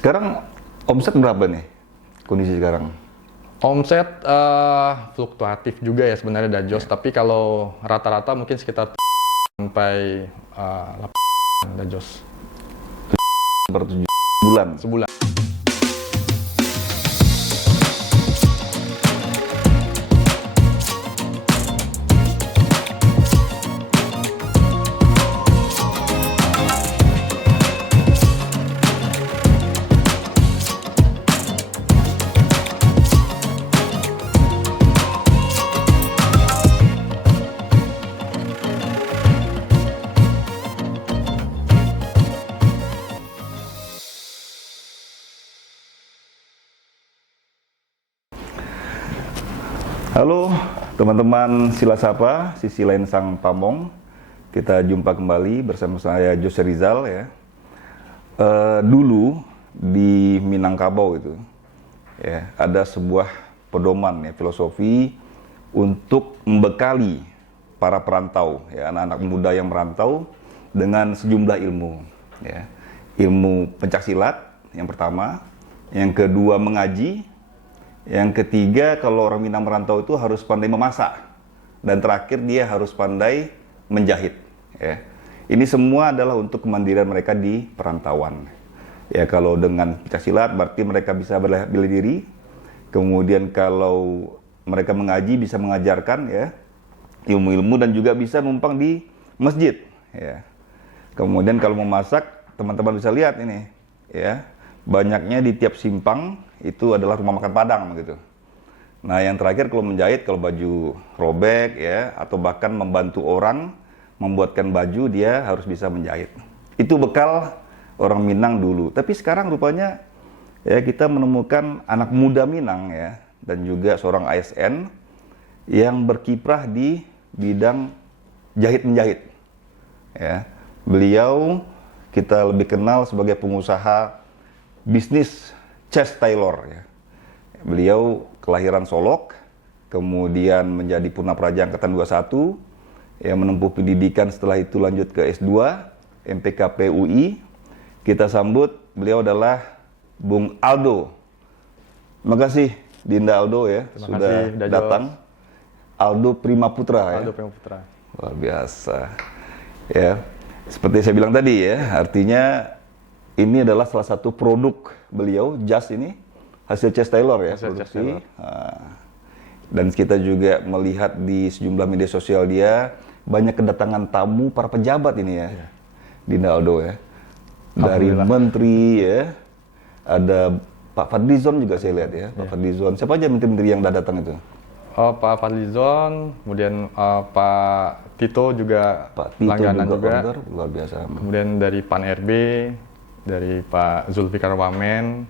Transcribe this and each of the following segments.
Sekarang omset berapa nih kondisi sekarang? Omset fluktuatif juga ya sebenarnya Dajos, tapi kalau rata-rata mungkin sekitar sampai 8 Dajos. Per 7 bulan. Sebulan. Halo teman-teman Silasapa, sisi lain Sang Pamong. Kita jumpa kembali bersama saya Jose Rizal ya. Dulu di Minangkabau itu ya, ada sebuah pedoman ya, filosofi untuk membekali para perantau ya, anak-anak muda yang merantau dengan sejumlah ilmu ya. Ilmu pencaksilat yang pertama, yang kedua mengaji, yang ketiga kalau orang Minang merantau itu harus pandai memasak, dan terakhir dia harus pandai menjahit ya. Ini semua adalah untuk kemandirian mereka di perantauan ya. Kalau dengan pencaksilat berarti mereka bisa bela diri, kemudian kalau mereka mengaji bisa mengajarkan ya ilmu-ilmu dan juga bisa numpang di masjid ya. Kemudian kalau memasak, teman-teman bisa lihat ini ya, banyaknya di tiap simpang itu adalah rumah makan Padang gitu. Nah, yang terakhir kalau menjahit, kalau baju robek ya, atau bahkan membantu orang membuatkan baju, dia harus bisa menjahit. Itu bekal orang Minang dulu. Tapi sekarang rupanya ya kita menemukan anak muda Minang ya, dan juga seorang ASN yang berkiprah di bidang jahit-menjahit. Ya. Beliau kita lebih kenal sebagai pengusaha bisnis Chest Tailor ya. Beliau kelahiran Solok, kemudian menjadi Purnapraja Angkatan 21, ya, menempuh pendidikan, setelah itu lanjut ke S2 MPKP UI. Kita sambut, beliau adalah Bung Aldo. Terima kasih Dinda Aldo ya, Terima sudah kasih, datang. Aldo Prima Putra ya. Aldo Prima Putra. Luar biasa. Ya, seperti saya bilang tadi ya, artinya ini adalah salah satu produk beliau, jas ini, hasil Chest Tailor ya, Hasil Chest produksi. Tailor. Dan kita juga melihat di sejumlah media sosial dia, banyak kedatangan tamu para pejabat ini ya, Dinda Aldo ya. Dari menteri ya, ada Pak Fadlizon juga saya lihat ya, Pak Fadlizon. Siapa aja menteri-menteri yang datang itu? Pak Fadlizon, kemudian Pak Tito juga, Pak Tito langganan juga. order, luar biasa. Kemudian dari Pan RB, dari Pak Zulfikar Wamen,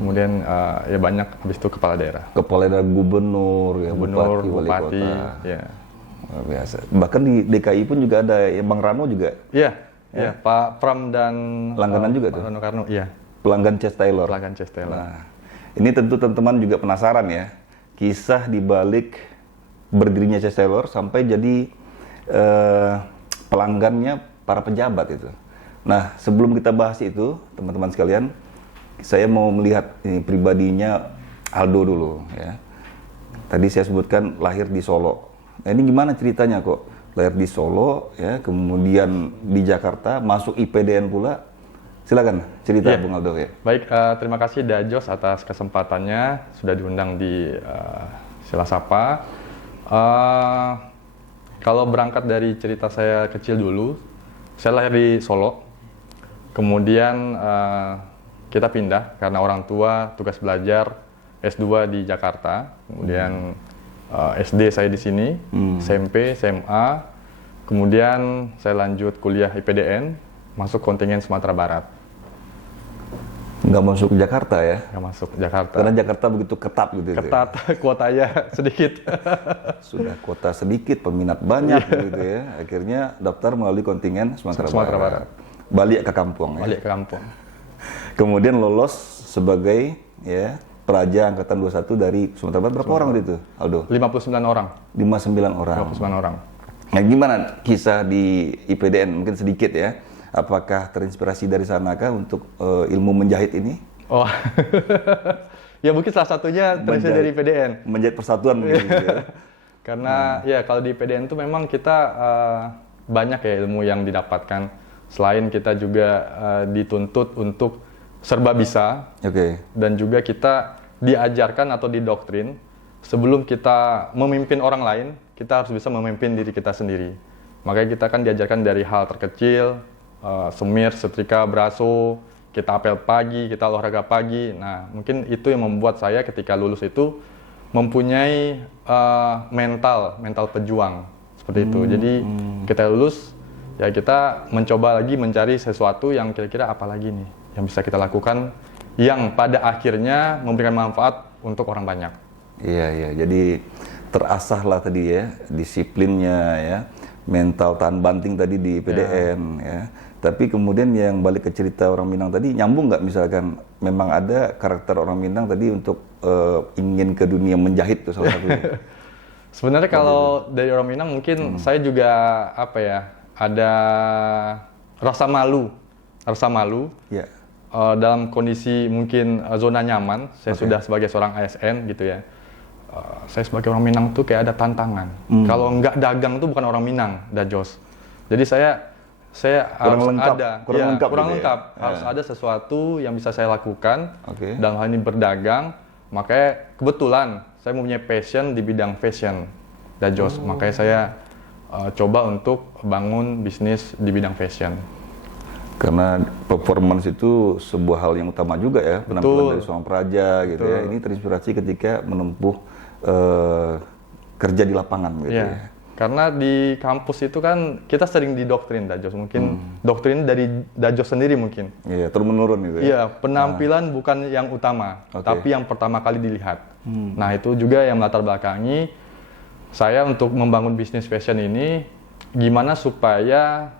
kemudian ya banyak, habis itu kepala daerah. Kepala daerah, gubernur, ya, Gubernur, bupati, wali bupati, kota. ya. Luar biasa. Bahkan di DKI pun juga ada ya, Bang Rano juga. Iya, ya. Pak Pram dan Langganan juga Pak tuh? Rano Karno, iya. Pelanggan Chest Tailor. Pelanggan Chest Tailor. Nah, ini tentu teman-teman juga penasaran ya, kisah di balik berdirinya Chest Tailor sampai jadi pelanggannya para pejabat itu. Nah, sebelum kita bahas itu, teman-teman sekalian, saya mau melihat ini pribadinya Aldo dulu ya. Tadi saya sebutkan lahir di Solo. Nah, ini gimana ceritanya kok lahir di Solo ya, kemudian di Jakarta, masuk IPDN pula. Silakan cerita Bung Aldo ya. Baik, terima kasih Dajos atas kesempatannya sudah diundang di Silasapa. Kalau berangkat dari cerita saya kecil dulu, saya lahir di Solo. Kemudian kita pindah karena orang tua tugas belajar S2 di Jakarta. Kemudian SD saya di sini, SMP, SMA. Kemudian saya lanjut kuliah IPDN, masuk kontingen Sumatera Barat. Nggak masuk Jakarta ya? Nggak masuk Jakarta. Karena Jakarta begitu ketat gitu. Ketat, kuotanya sedikit. Sudah kuota sedikit, peminat banyak gitu ya. Akhirnya daftar melalui kontingen Sumatera Barat. Balik ke kampung ya. Balik ke kampung. Kemudian lolos sebagai ya Praja Angkatan 21 dari Sumatera Barat. Berapa orang itu, Aldo? 59 orang. 59 orang. 59 orang. Nah, gimana kisah di IPDN? Mungkin sedikit ya. Apakah terinspirasi dari sana kah untuk ilmu menjahit ini? Oh, ya mungkin salah satunya terinspirasi dari PDN. Menjahit persatuan gitu ya. Karena ya kalau di PDN itu memang kita banyak ya ilmu yang didapatkan. Selain kita juga dituntut untuk serba bisa, dan juga kita diajarkan atau didoktrin sebelum kita memimpin orang lain, kita harus bisa memimpin diri kita sendiri. Makanya kita kan diajarkan dari hal terkecil, semir, setrika, braso, kita apel pagi, kita olahraga pagi. Nah, mungkin itu yang membuat saya ketika lulus itu mempunyai mental pejuang seperti itu. Jadi kita lulus, ya kita mencoba lagi mencari sesuatu yang kira-kira apa lagi nih yang bisa kita lakukan yang pada akhirnya memberikan manfaat untuk orang banyak. Iya. Jadi terasah lah tadi ya disiplinnya ya, mental tahan banting tadi di PDN ya. Tapi kemudian yang balik ke cerita orang Minang tadi, nyambung nggak misalkan memang ada karakter orang Minang tadi untuk ingin ke dunia menjahit tuh salah satunya? Sebenarnya kalau dari orang Minang mungkin saya juga ada rasa malu Ya. dalam kondisi mungkin zona nyaman. Saya sudah sebagai seorang ASN gitu ya. Saya sebagai orang Minang tuh kayak ada tantangan. Kalau nggak dagang tuh bukan orang Minang, Dajos. Jadi saya harus kurang lengkap. Harus ada sesuatu yang bisa saya lakukan dalam hal ini berdagang. Makanya kebetulan saya mempunyai passion di bidang fashion, Dajos. Makanya saya coba untuk bangun bisnis di bidang fashion. Karena performance itu sebuah hal yang utama juga ya, penampilan dari seorang praja gitu ya. Ini terinspirasi ketika menempuh kerja di lapangan gitu ya. Karena di kampus itu kan kita sering didoktrin, Dajos. Mungkin doktrin dari Dajos sendiri mungkin. Iya, turun menurun gitu ya. Iya, penampilan bukan yang utama, tapi yang pertama kali dilihat. Nah, itu juga yang melatar belakangi saya untuk membangun bisnis fashion ini, gimana supaya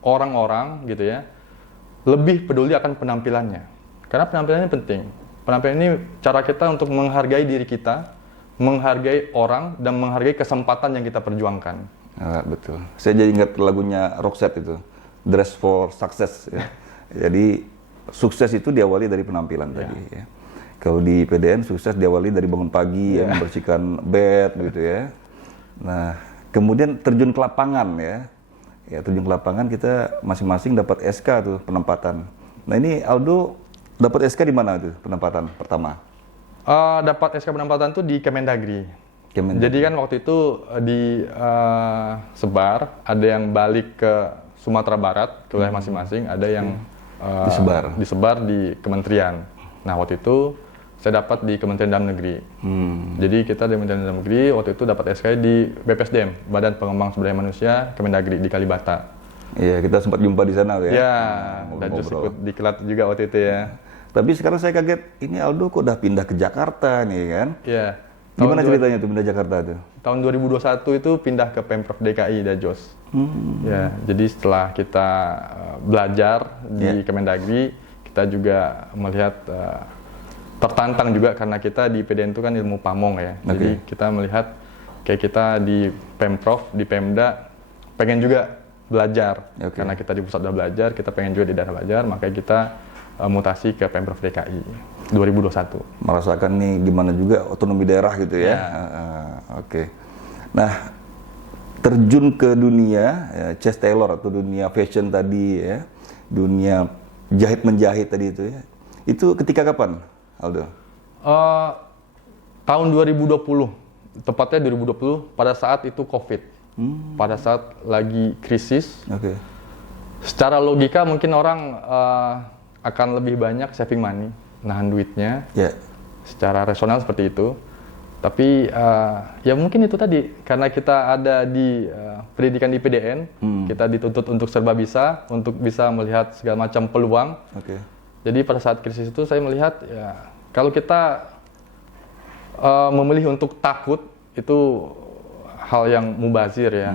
orang-orang gitu ya lebih peduli akan penampilannya. Karena penampilannya penting. Penampilan ini cara kita untuk menghargai diri kita, menghargai orang, dan menghargai kesempatan yang kita perjuangkan. Betul. Saya jadi ingat lagunya Roxette itu, Dress for Success. Ya. Jadi sukses itu diawali dari penampilan tadi. Ya. Kalau di PDN sukses diawali dari bangun pagi, ya, membersihkan bed gitu ya. Nah, kemudian terjun ke lapangan ya. Ya, terjun ke lapangan kita masing-masing dapat SK tuh penempatan. Nah, ini Aldo dapat SK di mana tuh penempatan pertama? Dapat SK penempatan tuh di Kemendagri. Jadi kan waktu itu disebar, ada yang balik ke Sumatera Barat, ke wilayah masing-masing, ada yang disebar di kementerian. Nah, waktu itu saya dapat di Kementerian Dalam Negeri. Jadi kita di Kementerian Dalam Negeri waktu itu dapat SK di BPSDM, Badan Pengembang Sumber Daya Manusia Kemendagri di Kalibata. Iya, kita sempat jumpa di sana ya. Iya, dan juga ikut diklat juga waktu itu ya. Tapi sekarang saya kaget, ini Aldo kok udah pindah ke Jakarta nih kan? Iya. Gimana ceritanya tuh pindah Jakarta tuh? Tahun 2021 itu pindah ke Pemprov DKI, Dajos. Ya, jadi setelah kita belajar di Kemendagri, kita juga melihat tertantang juga karena kita di PDN itu kan ilmu pamong ya. Jadi kita melihat kayak kita di Pemprov, di Pemda pengen juga belajar. Karena kita di pusat udah belajar, kita pengen juga di daerah belajar, makanya kita mutasi ke Pemprov DKI 2021. Merasakan nih gimana juga otonomi daerah gitu ya. Nah, terjun ke dunia chest tailor atau dunia fashion tadi ya, dunia jahit menjahit tadi itu ya. Itu ketika kapan, Aldo? Tahun 2020, tepatnya 2020 pada saat itu COVID. Pada saat lagi krisis. Secara logika mungkin orang akan lebih banyak saving money, nahan duitnya, secara rasional seperti itu. Tapi ya mungkin itu tadi, karena kita ada di pendidikan di PDN, kita dituntut untuk serba bisa, untuk bisa melihat segala macam peluang. Jadi pada saat krisis itu saya melihat ya kalau kita memilih untuk takut itu hal yang mubazir ya.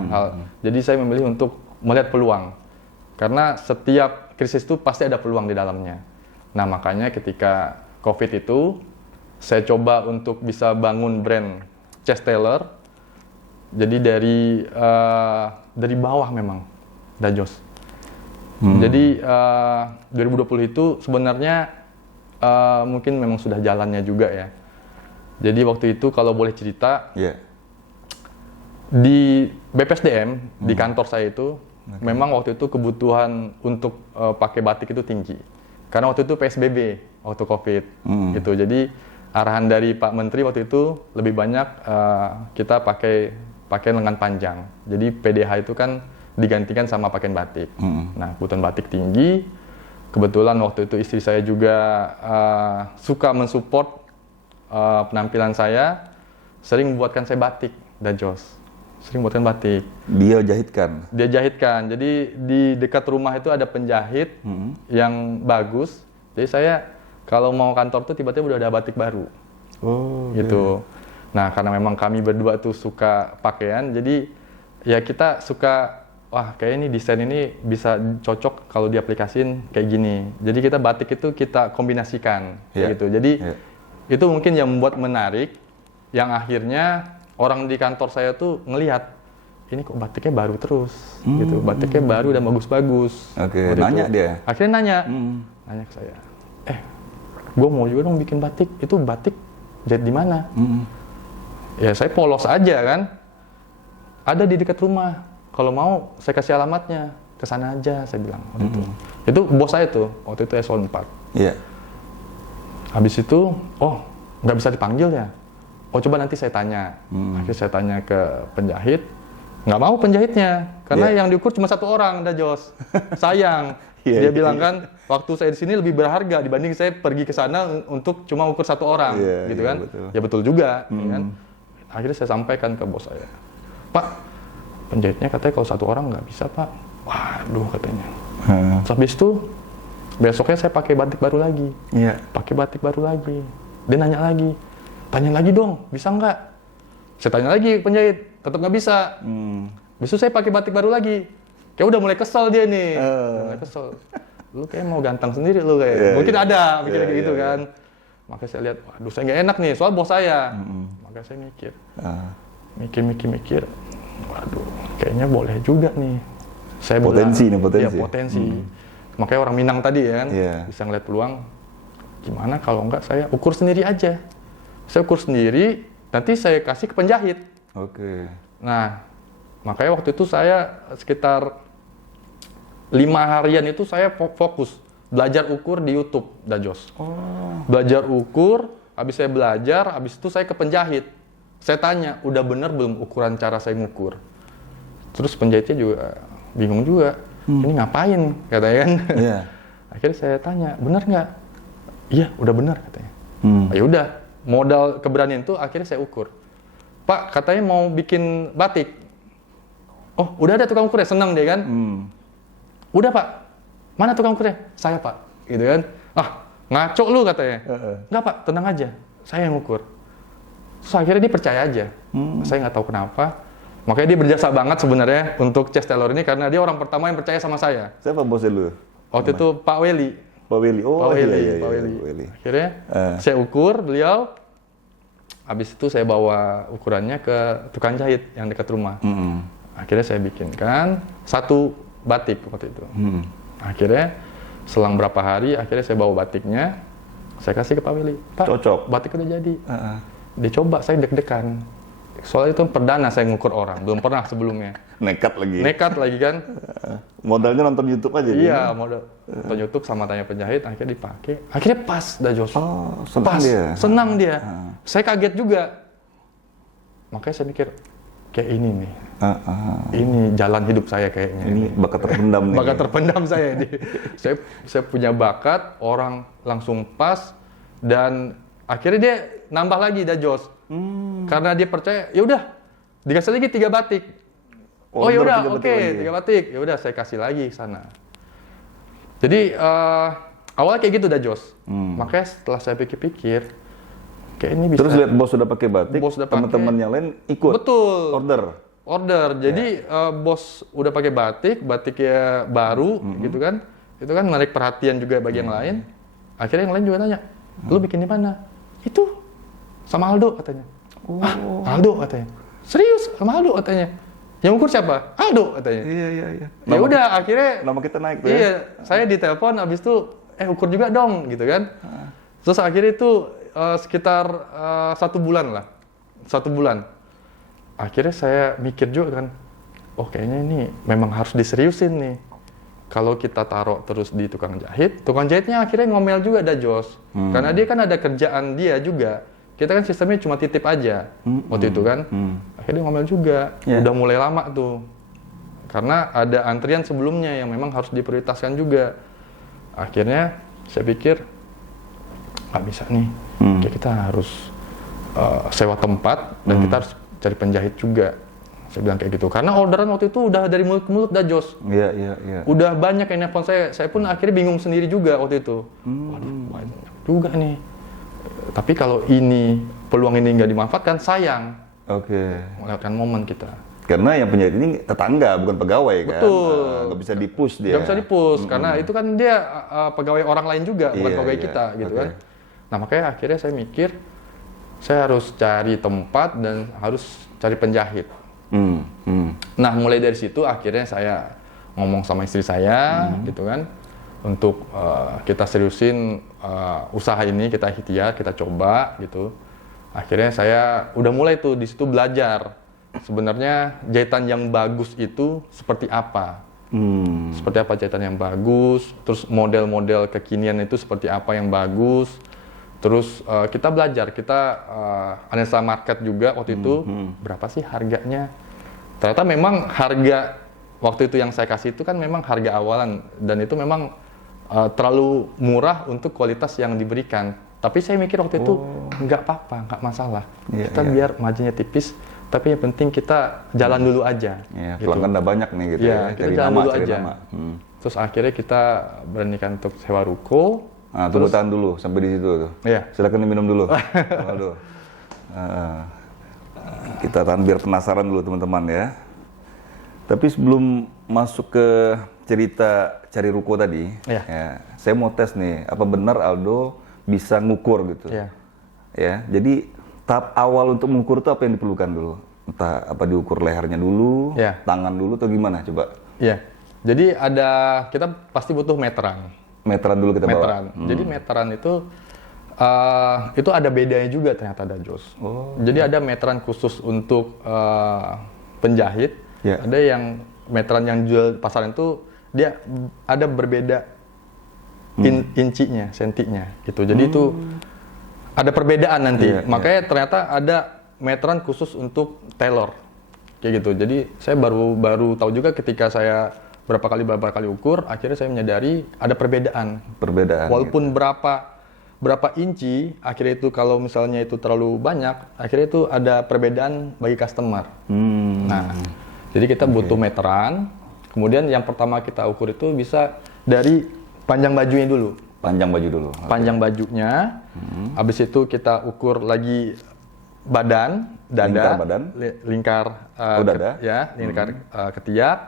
Jadi saya memilih untuk melihat peluang, karena setiap krisis itu pasti ada peluang di dalamnya. Nah, makanya ketika COVID itu, saya coba untuk bisa bangun brand chest tailor. Jadi dari bawah memang, Dajos. Jadi 2020 itu sebenarnya mungkin memang sudah jalannya juga ya. Jadi waktu itu kalau boleh cerita, di BPSDM di kantor saya itu memang waktu itu kebutuhan untuk pakai batik itu tinggi. Karena waktu itu PSBB, waktu COVID gitu. Jadi arahan dari Pak Menteri waktu itu lebih banyak kita pakai lengan panjang. Jadi PDH itu kan digantikan sama pakaian batik. Nah, kebutuhan batik tinggi. Kebetulan waktu itu istri saya juga suka mensupport penampilan saya, sering membuatkan saya batik, Dajos. Sering buatkan batik. Dia jahitkan? Dia jahitkan. Jadi di dekat rumah itu ada penjahit yang bagus. Jadi saya kalau mau kantor tuh tiba-tiba udah ada batik baru. Oh, gitu. Nah, karena memang kami berdua tuh suka pakaian, jadi ya kita suka, wah kayak ini desain ini bisa cocok kalau diaplikasiin kayak gini. Jadi kita batik itu kita kombinasikan gitu. Jadi itu mungkin yang membuat menarik, yang akhirnya orang di kantor saya tuh ngelihat ini kok batiknya baru terus, gitu. Batiknya baru dan bagus-bagus. Oke, nanya dia. Akhirnya nanya ke saya, gue mau juga dong bikin batik. Itu batik jahit di mana? Ya saya polos aja kan. Ada di dekat rumah. Kalau mau saya kasih alamatnya, ke sana aja saya bilang waktu itu. Itu bos saya tuh waktu itu eselon 4. Iya. Habis itu, oh nggak bisa dipanggil ya? Oh coba nanti saya tanya. Akhirnya saya tanya ke penjahit, nggak mau penjahitnya karena yang diukur cuma satu orang, Dajos. Sayang. Dia bilang kan, waktu saya di sini lebih berharga dibanding saya pergi ke sana untuk cuma ukur satu orang, gitu kan? Betul. Ya betul juga, ya kan? Akhirnya saya sampaikan ke bos saya, Pak, penjahitnya katanya kalau satu orang nggak bisa, Pak. Waduh katanya. Terus habis itu besoknya saya pakai batik baru lagi. Pakai batik baru lagi. Dia nanya lagi, tanya lagi dong, bisa nggak? Saya tanya lagi penjahit, tetap nggak bisa. Besok saya pakai batik baru lagi. Kayak udah mulai kesel dia nih. Mulai kesel. Lu kayak mau ganteng sendiri lu kayak. Mungkin ada pikir kayak gitu kan. Makanya saya lihat, waduh saya nggak enak nih, soal bos saya. Makanya saya mikir. Waduh, kayaknya boleh juga nih. Saya potensi. Ya, potensi. Makanya orang Minang tadi ya kan, bisa ngeliat peluang. Gimana kalau enggak saya ukur sendiri aja. Saya ukur sendiri, nanti saya kasih ke penjahit. Nah, makanya waktu itu saya sekitar 5 harian itu saya fokus belajar ukur di YouTube, Dajos. Belajar ukur, habis saya belajar, habis itu saya ke penjahit. Saya tanya, udah bener belum ukuran cara saya ngukur? Terus penjahitnya juga bingung juga, ini ngapain katanya kan? Akhirnya saya tanya, bener nggak? Iya, udah bener katanya. Ya udah, modal keberanian itu akhirnya saya ukur. Pak, katanya mau bikin batik. Oh, udah ada tukang ukurnya, senang dia kan? Udah Pak, mana tukang ukurnya? Saya Pak, gitu kan? Ngaco lu katanya. Enggak Pak, tenang aja, saya yang ukur. Terus akhirnya dia percaya aja. Saya nggak tahu kenapa. Makanya dia berjasa banget sebenarnya untuk Chess Tailor ini karena dia orang pertama yang percaya sama saya. Siapa bosnya lu? Waktu itu Pak Weli. Pak Weli. Pak Weli. Akhirnya saya ukur beliau. Habis itu saya bawa ukurannya ke tukang jahit yang dekat rumah. Akhirnya saya bikinkan satu batik waktu itu. Akhirnya selang berapa hari, akhirnya saya bawa batiknya, saya kasih ke Pak Weli. Pak, cocok. Batik udah jadi. Dia coba, saya deg-degan. Soalnya itu perdana saya ngukur orang, belum pernah sebelumnya. Nekat lagi kan? Modalnya nonton YouTube aja. Iya, modal nonton YouTube sama tanya penjahit, akhirnya dipakai. Akhirnya pas, Dajos. Senang dia. Saya kaget juga. Makanya saya mikir, kayak ini nih. Ini jalan hidup saya kayaknya. Ini bakat terpendam nih. Bakat terpendam saya. Saya punya bakat, orang langsung pas, dan akhirnya dia nambah lagi, Dajos. Karena dia percaya, ya udah dikasih lagi 3 batik. Oh ya udah, oke, 3 batik. Ya udah saya kasih lagi sana. Jadi awalnya kayak gitu, Dajos. Makanya setelah saya pikir-pikir, kayak ini bisa. Terus lihat bos sudah pakai batik, teman-temannya lain ikut. Betul. Order. Jadi bos udah pakai batiknya baru, gitu kan? Itu kan menarik perhatian juga bagi yang lain. Akhirnya yang lain juga tanya, lu bikin di mana? Itu sama Aldo katanya. Aldo katanya. Serius sama Aldo katanya. Yang ukur siapa? Aldo katanya. Iya. Ya udah akhirnya Nama kita naik tuh ya. iya, saya ditelepon habis itu ukur juga dong gitu kan. Terus akhirnya itu sekitar 1 bulan lah. 1 bulan. Akhirnya saya mikir juga kan, oh kayaknya ini memang harus diseriusin nih. Kalau kita taruh terus di tukang jahitnya akhirnya ngomel juga ada Jos. Karena dia kan ada kerjaan dia juga. Kita kan sistemnya cuma titip aja waktu itu kan. Akhirnya ngomel juga. Udah mulai lama tuh. Karena ada antrian sebelumnya yang memang harus diprioritaskan juga. Akhirnya saya pikir nggak bisa nih. Kayak kita harus sewa tempat dan kita harus cari penjahit juga. Saya bilang kayak gitu. Karena orderan waktu itu udah dari mulut ke mulut dah Jos. Iya. Udah banyak yang nelfon saya. Saya pun akhirnya bingung sendiri juga waktu itu. Waduh, banyak juga nih. Tapi kalau ini peluang ini nggak dimanfaatkan, sayang. Oke. Melewatkan momen kita. Karena yang penjahit ini tetangga, bukan pegawai kan. Betul. Nggak bisa di-push dia. Nggak bisa di-push, karena itu kan dia pegawai orang lain juga, bukan pegawai kita gitu kan. Nah makanya akhirnya saya mikir, saya harus cari tempat dan harus cari penjahit. Nah mulai dari situ akhirnya saya ngomong sama istri saya gitu kan, untuk kita seriusin usaha ini, kita ikhtiar, kita coba gitu. Akhirnya saya udah mulai tuh di situ belajar sebenarnya jahitan yang bagus itu seperti apa. Seperti apa jahitan yang bagus, terus model-model kekinian itu seperti apa yang bagus. Terus kita belajar, kita analisa market juga waktu itu, berapa sih harganya. Ternyata memang harga waktu itu yang saya kasih itu kan memang harga awalan, dan itu memang terlalu murah untuk kualitas yang diberikan. Tapi saya mikir waktu itu nggak apa-apa, nggak masalah. Kita biar marginnya tipis, tapi yang penting kita jalan dulu aja. Iya, gitu. pelanggan udah banyak nih gitu ya. Kita jalan dulu aja. Terus akhirnya kita beranikan untuk sewa ruko. Nah, tunggu tahan dulu sampai di situ tuh. Iya. Silakan diminum dulu. Aduh. Kita tahan biar penasaran dulu teman-teman ya. Tapi sebelum masuk ke cerita cari ruko tadi, ya, saya mau tes nih, apa benar Aldo bisa ngukur gitu? Iya. Ya, jadi tahap awal untuk mengukur itu apa yang diperlukan dulu? Entah apa diukur lehernya dulu, tangan dulu atau gimana coba? Iya. Jadi kita pasti butuh meteran. Meteran dulu kita bawa. Jadi meteran itu ada bedanya juga ternyata ada Jos. Jadi ada meteran khusus untuk penjahit. Ada yang meteran yang jual pasaran itu dia ada berbeda incinya, sentinya gitu. Jadi itu ada perbedaan nanti. Makanya ternyata ada meteran khusus untuk tailor kayak gitu. Jadi saya baru tahu juga ketika saya berapa kali ukur, akhirnya saya menyadari ada perbedaan. Walaupun gitu. berapa inci, akhirnya itu kalau misalnya itu terlalu banyak, akhirnya itu ada perbedaan bagi customer. Nah, jadi kita butuh meteran. Kemudian yang pertama kita ukur itu bisa dari panjang bajunya dulu. Panjang bajunya. Habis itu kita ukur lagi badan, dada, lingkar dada, lingkar ketiak,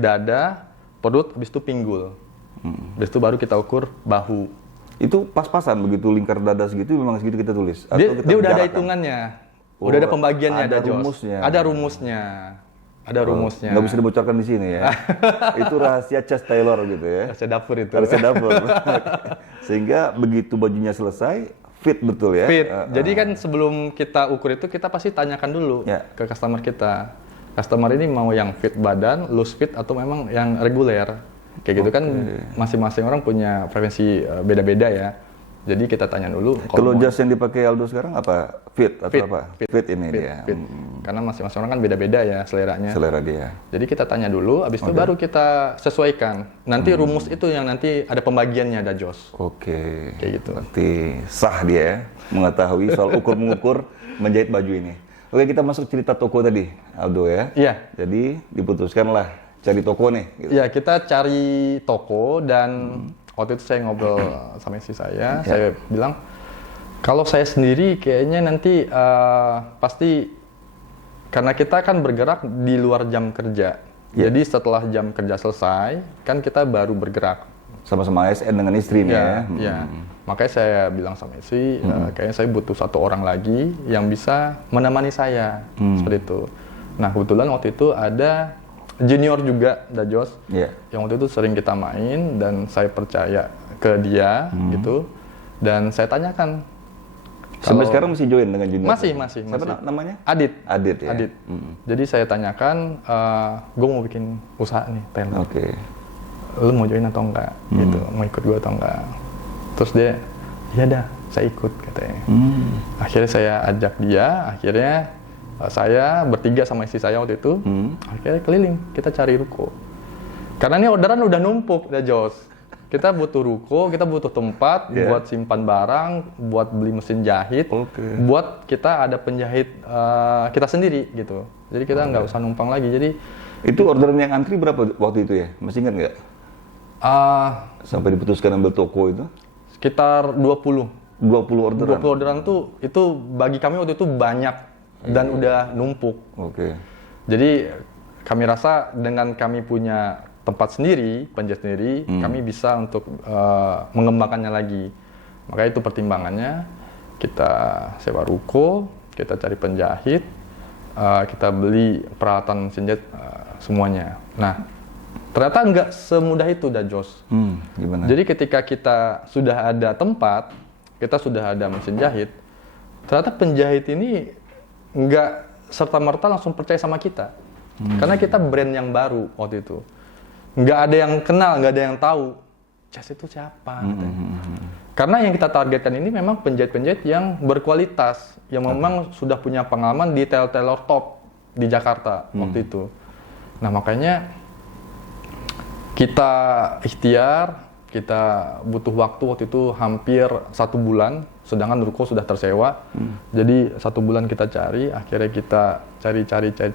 dada, perut, habis itu pinggul. Habis itu baru kita ukur bahu. Itu pas-pasan begitu lingkar dada segitu memang segitu kita tulis. Atau Dia udah ada hitungannya, udah ada pembagiannya, ada rumusnya. Ada rumusnya. Nggak bisa dibocorkan di sini ya. Itu rahasia Chas Taylor gitu ya. Rahasia dapur itu. Rahasia dapur. Sehingga begitu bajunya selesai, fit betul ya. Fit. Jadi kan sebelum kita ukur itu kita pasti tanyakan dulu ke customer kita. Customer ini mau yang fit badan, loose fit atau memang yang reguler. Kayak gitu kan masing-masing orang punya preferensi beda-beda ya. Jadi kita tanya dulu. Kalau jas yang dipakai Aldo sekarang apa? Fit atau apa? Fit ini dia. Karena masing-masing orang kan beda-beda ya seleranya. Selera dia. Jadi kita tanya dulu, habis itu baru kita sesuaikan. Nanti rumus itu yang nanti ada pembagiannya, ada Jos. Kayak gitu. Berarti sah dia ya, mengetahui soal ukur-mengukur menjahit baju ini. Oke, kita masuk cerita toko tadi, Aldo ya. Iya. Jadi diputuskanlah cari toko nih. Gitu. Ya, kita cari toko dan waktu itu saya ngobrol sama istri saya bilang, kalau saya sendiri kayaknya nanti pasti, karena kita kan bergerak di luar jam kerja. Jadi setelah jam kerja selesai, kan kita baru bergerak. Sama-sama ASN dengan istri nih ya. Iya. Makanya saya bilang sama istri, kayaknya saya butuh 1 orang lagi yang bisa menemani saya, seperti itu. Nah kebetulan waktu itu ada junior juga, Dajos, Iya. yang waktu itu sering kita main dan saya percaya ke dia gitu. Dan saya tanyakan. Sampai sekarang masih join dengan junior? Masih. Siapa namanya? Adit. Adit ya? Adit. Jadi saya tanyakan, gue mau bikin usaha nih, Taylor. Oke. Lu mau join atau enggak? Gitu, mau ikut gue atau enggak? Terus dia, iya dah, saya ikut katanya. Akhirnya saya ajak dia, akhirnya saya bertiga sama istri saya waktu itu, akhirnya keliling, kita cari ruko. Karena ini orderan udah numpuk, udah Jos. Kita butuh ruko, kita butuh tempat buat simpan barang, buat beli mesin jahit, buat kita ada penjahit kita sendiri gitu. Jadi kita nggak usah numpang lagi. Jadi itu orderan yang antri berapa waktu itu ya? Masih ingat nggak? Sampai diputuskan ambil toko itu? Sekitar 20 orderan? 20 orderan tuh, itu bagi kami waktu itu banyak dan udah numpuk. Oke. Jadi kami rasa dengan kami punya tempat sendiri, penjahit sendiri, kami bisa untuk mengembangkannya lagi. Makanya itu pertimbangannya, kita sewa ruko, kita cari penjahit, kita beli peralatan mesin jahit semuanya. Nah, ternyata nggak semudah itu, Dajos. Gimana? Jadi ketika kita sudah ada tempat, kita sudah ada mesin jahit, ternyata penjahit ini nggak serta-merta langsung percaya sama kita. Karena kita brand yang baru waktu itu. Nggak ada yang kenal, nggak ada yang tahu Cas itu siapa. Karena yang kita targetkan ini memang penjahit-penjahit yang berkualitas, yang memang sudah punya pengalaman di tailor top di Jakarta waktu itu. Nah makanya kita ikhtiar, kita butuh waktu itu hampir 1 bulan, sedangkan ruko sudah tersewa. Jadi 1 bulan kita cari, akhirnya kita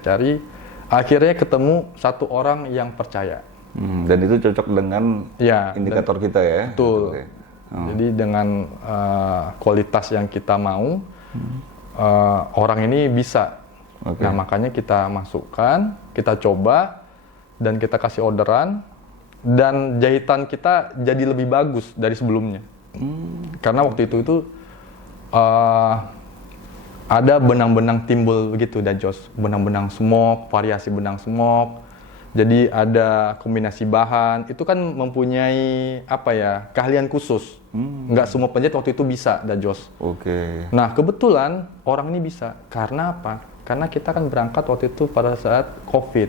cari, akhirnya ketemu 1 orang yang percaya. Dan itu cocok dengan indikator kita ya? Betul. Jadi dengan kualitas yang kita mau, orang ini bisa. Nah makanya kita masukkan, kita coba, dan kita kasih orderan, dan jahitan kita jadi lebih bagus dari sebelumnya. Karena waktu itu ada benang-benang timbul begitu, Dajos. Benang-benang smoke, variasi benang smoke. Jadi ada kombinasi bahan, itu kan mempunyai keahlian khusus. Nggak semua penjahit waktu itu bisa, Dajos. Oke. Nah kebetulan orang ini bisa, karena apa? Karena kita kan berangkat waktu itu pada saat COVID.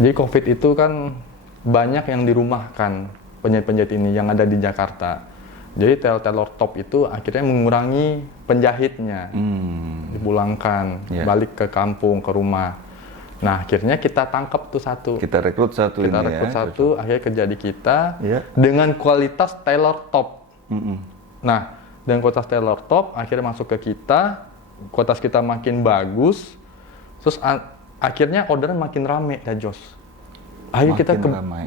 Jadi COVID itu kan banyak yang dirumahkan penjahit-penjahit ini yang ada di Jakarta. Jadi tailor top itu akhirnya mengurangi penjahitnya, dipulangkan, balik ke kampung, ke rumah. Nah akhirnya kita tangkap tuh 1. Kita rekrut 1 ini ya. Kita rekrut 1, akhirnya kerja di kita dengan kualitas tailor top. Nah dengan kualitas tailor top akhirnya masuk ke kita, kualitas kita makin bagus, terus akhirnya orderan makin rame, Dajos. Akhirnya kita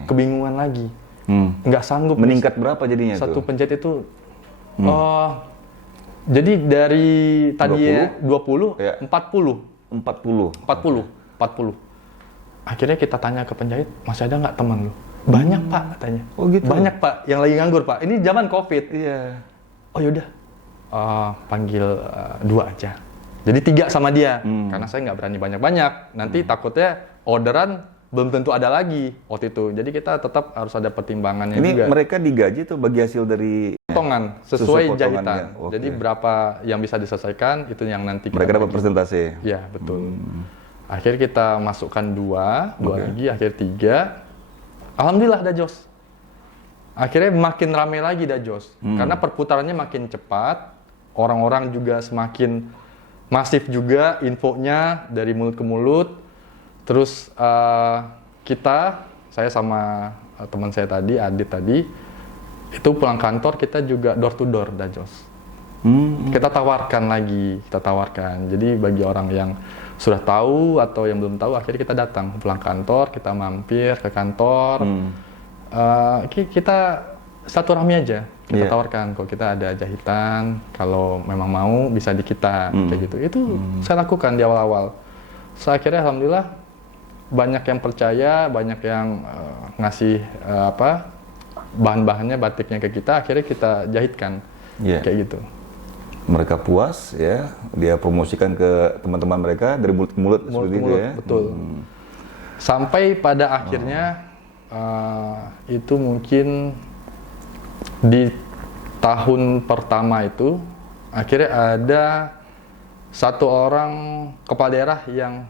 kebingungan lagi, nggak sanggup. Meningkat berapa jadinya satu penjahit itu? Jadi dari tadi 20, 40. Akhirnya kita tanya ke penjahit, masih ada nggak teman lu? Banyak Pak katanya. Oh gitu? Banyak Pak, yang lagi nganggur Pak. Ini zaman COVID. Iya. Oh yaudah, panggil 2 aja. Jadi 3 sama dia, karena saya nggak berani banyak-banyak. Nanti takutnya orderan belum tentu ada lagi waktu itu. Jadi kita tetap harus ada pertimbangannya ini juga. Ini mereka digaji atau bagi hasil dari potongan sesuai jahitan. Okay. Jadi berapa yang bisa diselesaikan itu yang nanti mereka dapat persentase. Iya betul. Akhirnya kita masukkan 2 lagi, akhirnya 3. Alhamdulillah, Dajos. Akhirnya makin ramai lagi, Dajos. Karena perputarannya makin cepat, orang-orang juga semakin masif juga infonya dari mulut ke mulut. Terus saya sama teman saya tadi, Adit tadi, itu pulang kantor kita juga door to door, Dajos. Kita tawarkan. Jadi bagi orang yang sudah tahu atau yang belum tahu, akhirnya kita datang pulang kantor, kita mampir ke kantor, kita silaturahmi aja, kita tawarkan kalau kita ada jahitan, kalau memang mau bisa di kita, kayak gitu. Itu saya lakukan di awal-awal. Akhirnya alhamdulillah banyak yang percaya, banyak yang ngasih bahan-bahannya, batiknya ke kita, akhirnya kita jahitkan, kayak gitu. mereka puas ya, dia promosikan ke teman-teman mereka dari mulut ke mulut seperti itu ya. Betul. Sampai pada akhirnya itu mungkin di tahun pertama itu akhirnya ada satu orang kepala daerah yang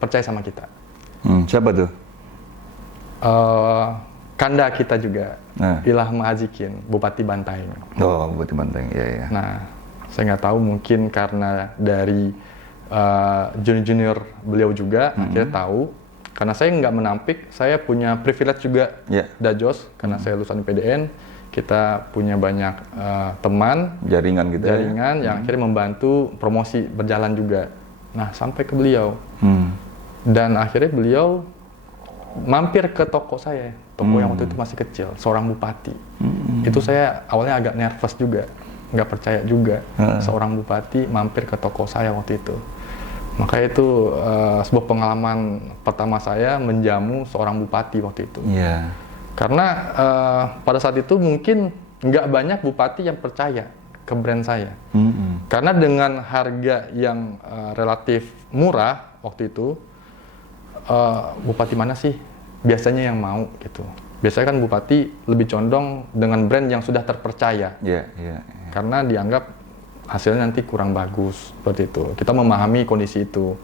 percaya sama kita. Siapa tuh? Kanda kita juga, Ilham Azikin, Bupati Bantaeng. Oh, Bupati Bantaeng, ya. Nah, saya nggak tahu mungkin karena dari junior-junior beliau juga akhirnya tahu. Karena saya nggak menampik, saya punya privilege juga, Dajos, karena saya lulusan PDN, kita punya banyak teman, jaringan gitu, jaringan yang akhirnya membantu promosi berjalan juga. Nah, sampai ke beliau. Dan akhirnya beliau mampir ke toko saya, toko yang waktu itu masih kecil, seorang bupati. Itu saya awalnya agak nervous juga, nggak percaya juga, seorang bupati mampir ke toko saya waktu itu. Makanya itu sebuah pengalaman pertama saya menjamu seorang bupati waktu itu. Karena pada saat itu mungkin nggak banyak bupati yang percaya ke brand saya. Karena dengan harga yang relatif murah waktu itu, bupati mana sih biasanya yang mau gitu. Biasanya kan bupati lebih condong dengan brand yang sudah terpercaya. Karena dianggap hasilnya nanti kurang bagus seperti itu. Kita memahami kondisi itu.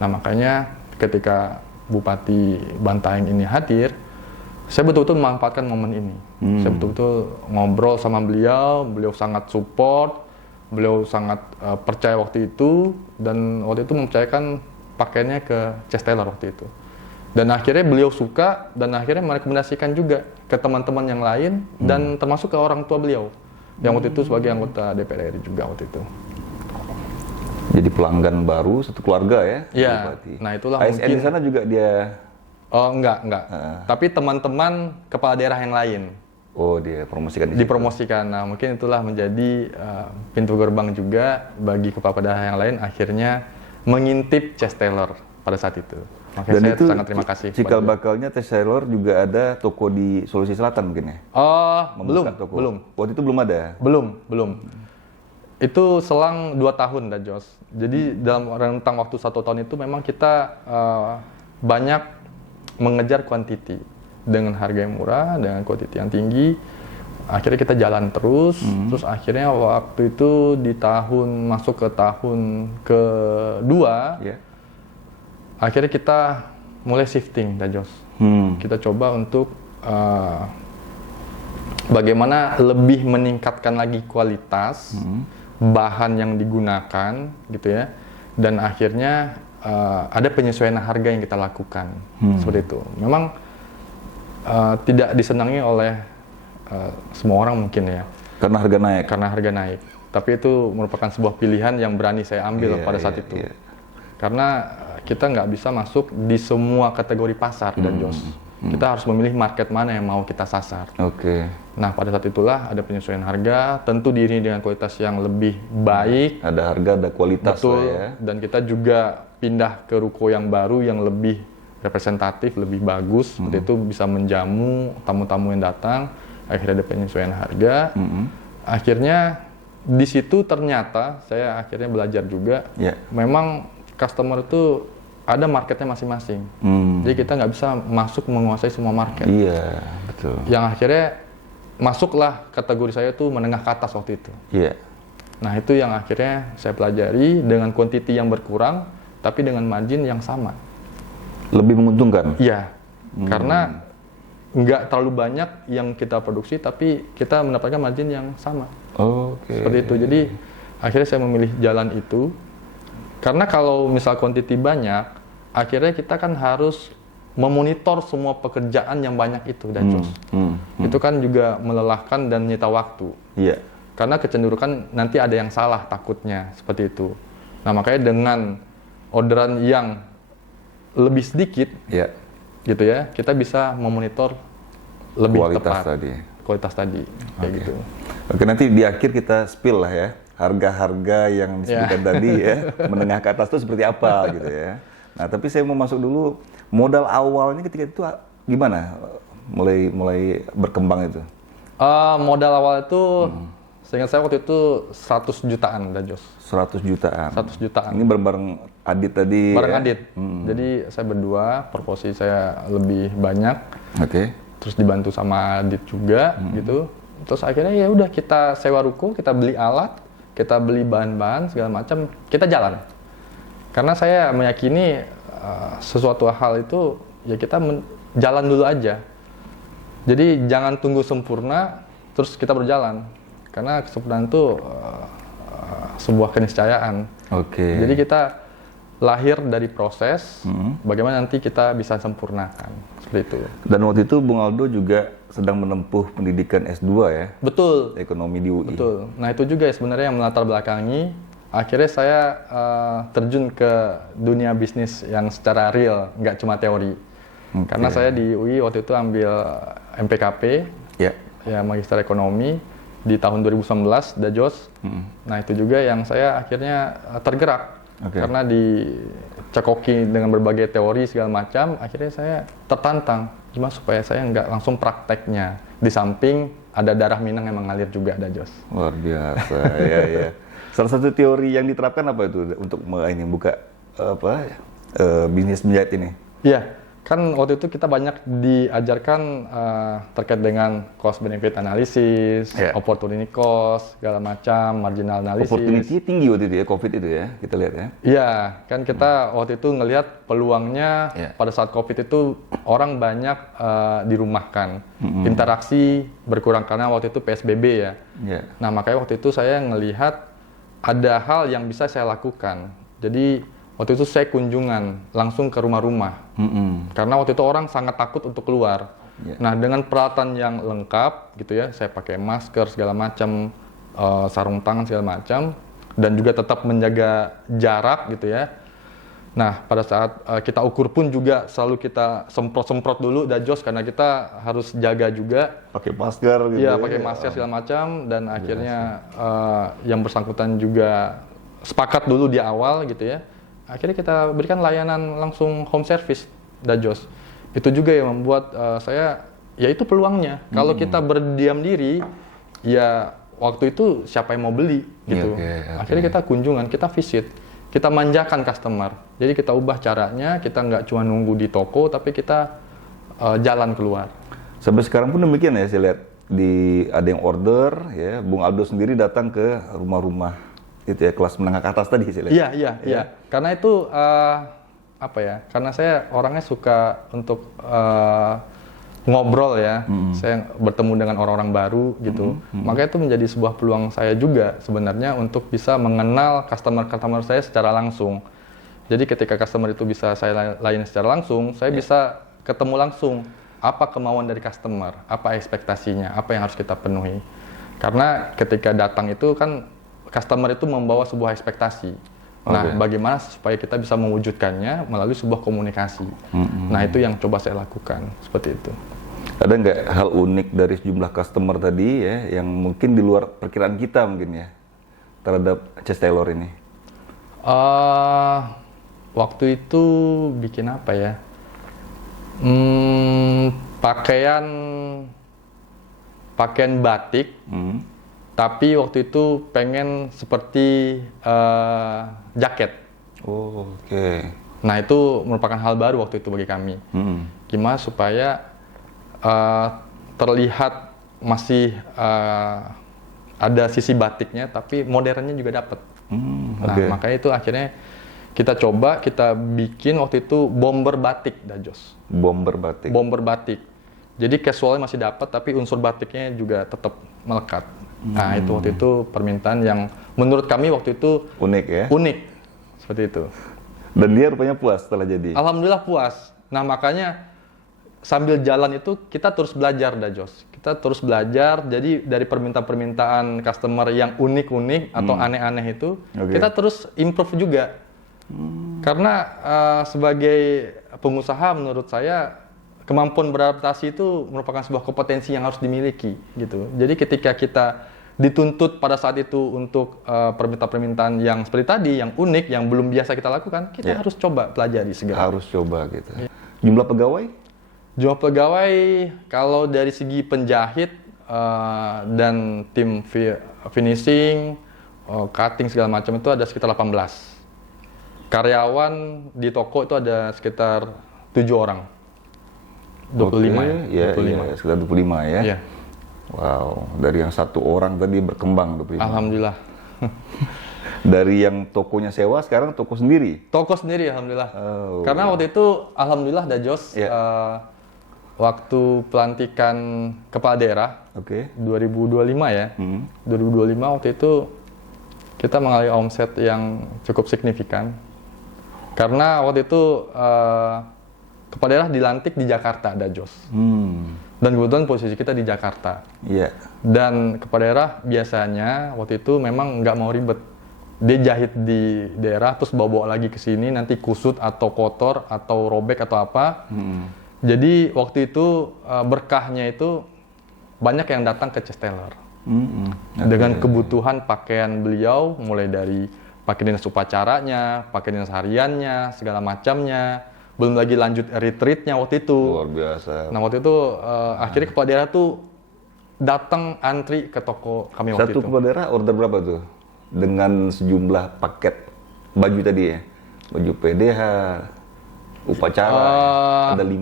Nah, makanya ketika Bupati Bantaeng ini hadir, saya betul-betul memanfaatkan momen ini. Saya betul-betul ngobrol sama beliau, beliau sangat support, beliau sangat percaya waktu itu, dan waktu itu mempercayakan pakaiannya ke Chase Taylor waktu itu. Dan akhirnya beliau suka, dan akhirnya merekomendasikan juga ke teman-teman yang lain, dan termasuk ke orang tua beliau, yang waktu itu sebagai anggota DPR RI juga waktu itu. Jadi pelanggan baru satu keluarga ya? Iya, nah itulah ASN mungkin. di sana juga dia? Oh enggak. Tapi teman-teman kepala daerah yang lain. Oh, dia promosikan di dipromosikan. Nah, mungkin itulah menjadi pintu gerbang juga bagi kepala daerah yang lain akhirnya mengintip Chase Taylor pada saat itu. Makanya dan saya itu sangat terima kasih. Cikal bakalnya Chase Taylor juga ada toko di Sulawesi Selatan mungkin ya? Belum. Waktu itu belum ada? Belum. Itu selang 2 tahun dah, Jos. Jadi dalam rentang waktu 1 tahun itu memang kita banyak mengejar quantity dengan harga yang murah, dengan quantity yang tinggi. Akhirnya kita jalan terus, terus akhirnya waktu itu di masuk ke tahun kedua, akhirnya kita mulai shifting, Dajos. Kita coba untuk bagaimana lebih meningkatkan lagi kualitas bahan yang digunakan, gitu ya. Dan akhirnya ada penyesuaian harga yang kita lakukan, seperti itu. Memang tidak disenangi oleh semua orang mungkin ya. Karena harga naik. Tapi itu merupakan sebuah pilihan yang berani saya ambil pada saat itu. Karena kita nggak bisa masuk di semua kategori pasar, dan Jos. Kita harus memilih market mana yang mau kita sasar. Nah, pada saat itulah ada penyesuaian harga, tentu diiringi dengan kualitas yang lebih baik. Ada harga, ada kualitas. Betul, ya. Dan kita juga pindah ke ruko yang baru yang lebih representatif, lebih bagus. Seperti itu bisa menjamu tamu-tamu yang datang. Akhirnya ada penyesuaian harga. Akhirnya di situ ternyata saya akhirnya belajar juga. Memang customer itu ada marketnya masing-masing. Jadi kita nggak bisa masuk menguasai semua market. Iya, betul. Yang akhirnya masuklah kategori saya tuh menengah ke atas waktu itu. Nah, itu yang akhirnya saya pelajari dengan quantity yang berkurang, tapi dengan margin yang sama. Lebih menguntungkan? Iya, karena nggak terlalu banyak yang kita produksi, tapi kita mendapatkan margin yang sama. Seperti itu. Jadi akhirnya saya memilih jalan itu. Karena kalau misal quantity banyak, akhirnya kita kan harus memonitor semua pekerjaan yang banyak itu, Dajos. Itu kan juga melelahkan dan menyita waktu. Karena kecenderungan nanti ada yang salah takutnya, seperti itu. Nah, makanya dengan orderan yang lebih sedikit, gitu ya, kita bisa memonitor lebih tepat kualitas tadi, kayak gitu. Oke, nanti di akhir kita spill lah ya. Harga-harga yang disebutkan tadi ya, menengah ke atas itu seperti apa gitu ya. Nah, tapi saya mau masuk dulu, modal awalnya ketika itu gimana mulai berkembang itu? Modal awal itu Seingat saya waktu itu 100 jutaan dah Jos. 100 jutaan. 100 jutaan. Ini bareng Adit tadi. Bareng ya? Adit. Jadi saya berdua, proporsi saya lebih banyak. Oke. Terus dibantu sama Adit juga gitu. Terus akhirnya ya udah kita sewa ruko, kita beli alat, kita beli bahan-bahan segala macam, kita jalan. Karena saya meyakini sesuatu hal itu ya kita jalan dulu aja. Jadi jangan tunggu sempurna terus kita berjalan. Karena kesempurnaan itu sebuah keniscayaan. Oke. Jadi kita lahir dari proses, bagaimana nanti kita bisa sempurnakan, seperti itu. Dan waktu itu Bung Aldo juga sedang menempuh pendidikan S2 ya? Betul. Ekonomi di UI. Betul. Nah itu juga sebenarnya yang melatar belakangi. Akhirnya saya terjun ke dunia bisnis yang secara real, nggak cuma teori. Karena saya di UI waktu itu ambil MPKP, ya Magister Ekonomi. Di tahun 2019, Dajos. Nah itu juga yang saya akhirnya tergerak. Karena dicekoki dengan berbagai teori segala macam, akhirnya saya tertantang. Gimana supaya saya nggak langsung prakteknya. Di samping ada darah Minang yang mengalir juga, Dajos. Luar biasa, ya. Salah satu teori yang diterapkan apa itu untuk ini buka bisnis menjahit ini? Iya. Kan waktu itu kita banyak diajarkan terkait dengan cost benefit analysis, opportunity cost, segala macam, marginal analysis. Opportunity tinggi waktu itu ya, COVID itu ya, kita lihat ya. Iya, kan kita waktu itu ngelihat peluangnya pada saat COVID itu orang banyak dirumahkan. Interaksi berkurang karena waktu itu PSBB ya. Nah, makanya waktu itu saya ngelihat ada hal yang bisa saya lakukan. Jadi waktu itu saya kunjungan langsung ke rumah-rumah, karena waktu itu orang sangat takut untuk keluar. Nah dengan peralatan yang lengkap gitu ya, saya pakai masker segala macam, sarung tangan segala macam, dan juga tetap menjaga jarak gitu ya. Nah pada saat kita ukur pun juga selalu kita semprot-semprot dulu Dajos, karena kita harus jaga juga. Pakai masker gitu. Iya, pakai masker segala macam, dan akhirnya yang bersangkutan juga sepakat dulu di awal gitu ya. Akhirnya kita berikan layanan langsung home service, Dajos. Itu juga yang membuat saya, ya itu peluangnya. Kalau kita berdiam diri, ya waktu itu siapa yang mau beli gitu. Akhirnya kita kunjungan, kita visit, kita manjakan customer. Jadi kita ubah caranya, kita nggak cuma nunggu di toko, tapi kita jalan keluar. Sampai sekarang pun demikian ya, saya lihat ada yang order, ya Bung Aldo sendiri datang ke rumah-rumah. Itu ya, kelas menengah ke atas tadi sih. Iya. Karena itu karena saya orangnya suka untuk ngobrol ya. Saya bertemu dengan orang-orang baru gitu. Makanya itu menjadi sebuah peluang saya juga sebenarnya untuk bisa mengenal customer saya secara langsung. Jadi ketika customer itu bisa saya layani secara langsung, saya bisa ketemu langsung apa kemauan dari customer, apa ekspektasinya, apa yang harus kita penuhi. Karena ketika datang itu kan customer itu membawa sebuah ekspektasi. Nah, bagaimana supaya kita bisa mewujudkannya melalui sebuah komunikasi. Nah, itu yang coba saya lakukan, seperti itu. Ada nggak hal unik dari sejumlah customer tadi ya, yang mungkin di luar perkiraan kita mungkin ya, terhadap Chess Taylor ini? Waktu itu bikin apa ya? Pakaian batik. Tapi waktu itu pengen seperti jaket. Nah itu merupakan hal baru waktu itu bagi kami. Gimana supaya terlihat masih ada sisi batiknya, tapi modernnya juga dapat. Nah makanya itu akhirnya kita coba, kita bikin waktu itu bomber batik, Dajos. Bomber batik. Bomber batik. Jadi casualnya masih dapat, tapi unsur batiknya juga tetap melekat. Nah itu waktu itu permintaan yang menurut kami waktu itu unik ya? Unik, seperti itu. Dan dia rupanya puas setelah jadi? Alhamdulillah puas. Nah makanya sambil jalan itu kita terus belajar, Dajos. Kita terus belajar, jadi dari permintaan-permintaan customer yang unik-unik atau aneh-aneh itu, kita terus improve juga. Karena sebagai pengusaha menurut saya, kemampuan beradaptasi itu merupakan sebuah kompetensi yang harus dimiliki gitu. Jadi ketika kita dituntut pada saat itu untuk permintaan-permintaan yang seperti tadi, yang unik, yang belum biasa kita lakukan, kita harus coba pelajari segala. Harus coba gitu. Jumlah pegawai? Jumlah pegawai kalau dari segi penjahit dan tim finishing, cutting segala macam itu ada sekitar 18. Karyawan di toko itu ada sekitar 7 orang. 25 ya? 25. Ya, sekitar 25 ya? Iya. Wow, dari yang 1 orang tadi berkembang 25. Alhamdulillah. Dari yang tokonya sewa, sekarang toko sendiri? Toko sendiri, alhamdulillah. Oh. Karena waktu itu, alhamdulillah Dajos, waktu pelantikan kepala daerah, 2025 ya, 2025 waktu itu kita mengalami omset yang cukup signifikan. Karena waktu itu kepala daerah dilantik di Jakarta, Dajos. Dan kebetulan posisi kita di Jakarta. Iya. Dan kepala daerah biasanya waktu itu memang nggak mau ribet. Dia jahit di daerah terus bawa lagi ke sini, nanti kusut atau kotor atau robek atau apa. Jadi waktu itu berkahnya itu banyak yang datang ke Chest Tailor. Dengan kebutuhan pakaian beliau, mulai dari pakaian dinas upacaranya, pakaian dinas hariannya, segala macamnya. Belum lagi lanjut retreatnya waktu itu. Luar biasa. Nah waktu itu akhirnya kepala daerah tuh datang antri ke toko kami waktu itu. Satu kepala daerah order berapa tuh? Dengan sejumlah paket baju tadi ya? Baju PDH, upacara, ada 5?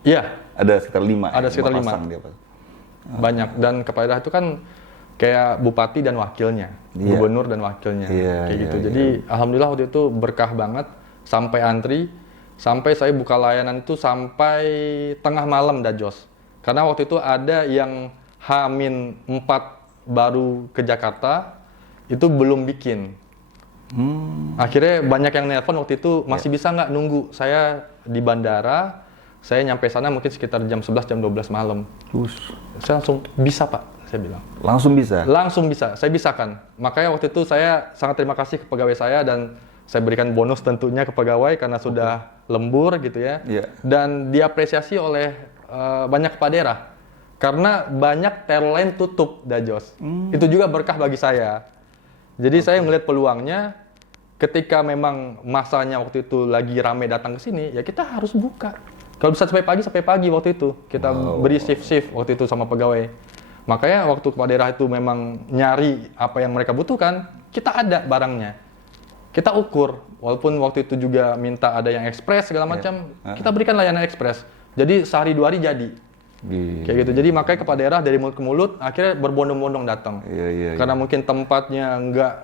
Iya. Ada sekitar 5? Ada sekitar 5. Banyak. Dan kepala daerah itu kan kayak bupati dan wakilnya, gubernur dan wakilnya, kayak gitu. Jadi alhamdulillah waktu itu berkah banget, sampai antri, sampai saya buka layanan itu sampai tengah malam Dajos. Karena waktu itu ada yang H-4 baru ke Jakarta, itu belum bikin. Akhirnya banyak yang nelpon waktu itu, masih bisa nggak nunggu? Saya di bandara, saya nyampe sana mungkin sekitar jam 11, jam 12 malam. Saya langsung, bisa Pak, saya bilang. Langsung bisa? Langsung bisa, saya bisakan. Makanya waktu itu saya sangat terima kasih ke pegawai saya dan saya berikan bonus tentunya ke pegawai karena sudah lembur gitu ya. Dan diapresiasi oleh banyak kepala daerah. Karena banyak tailor lain tutup, Dajos. Itu juga berkah bagi saya. Jadi saya melihat peluangnya, ketika memang masanya waktu itu lagi rame datang ke sini, ya kita harus buka. Kalau bisa sampai pagi waktu itu. Kita beri shift-shift waktu itu sama pegawai. Makanya waktu kepala daerah itu memang nyari apa yang mereka butuhkan, kita ada barangnya. Kita ukur, walaupun waktu itu juga minta ada yang ekspres segala macam, kita berikan layanan ekspres. Jadi sehari 2 hari jadi. Kayak gitu. Jadi makanya kepala daerah dari mulut ke mulut akhirnya berbondong-bondong datang. Karena mungkin tempatnya nggak